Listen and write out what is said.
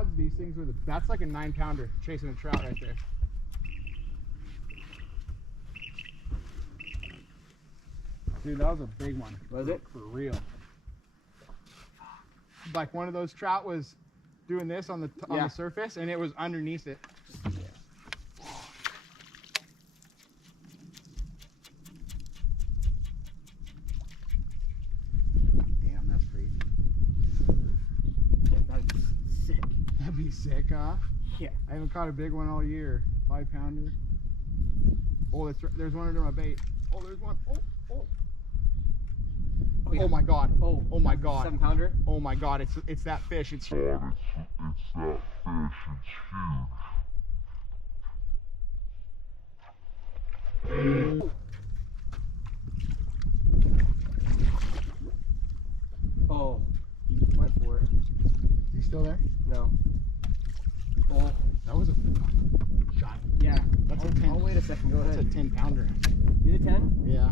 rods, these things were that's like a 9-pounder chasing a trout right there. Dude, that was a big one. Was it? For real. Like one of those trout was doing this on the surface, and it was underneath it. Damn, that's crazy. Yeah, that'd be sick. That'd be sick, huh? Yeah. I haven't caught a big one all year. 5-pounder. Oh, there's one under my bait. Oh, there's one. Oh. Oh, yeah. Oh my god. Oh my god. 7-pounder. Oh my god. It's that fish. It's huge. Oh, he went for it. Is he still there? No. Oh, That was a shot. yeah. That's a 10. Oh, wait a second. Go ahead. That's a 10-pounder. Is it 10? Yeah.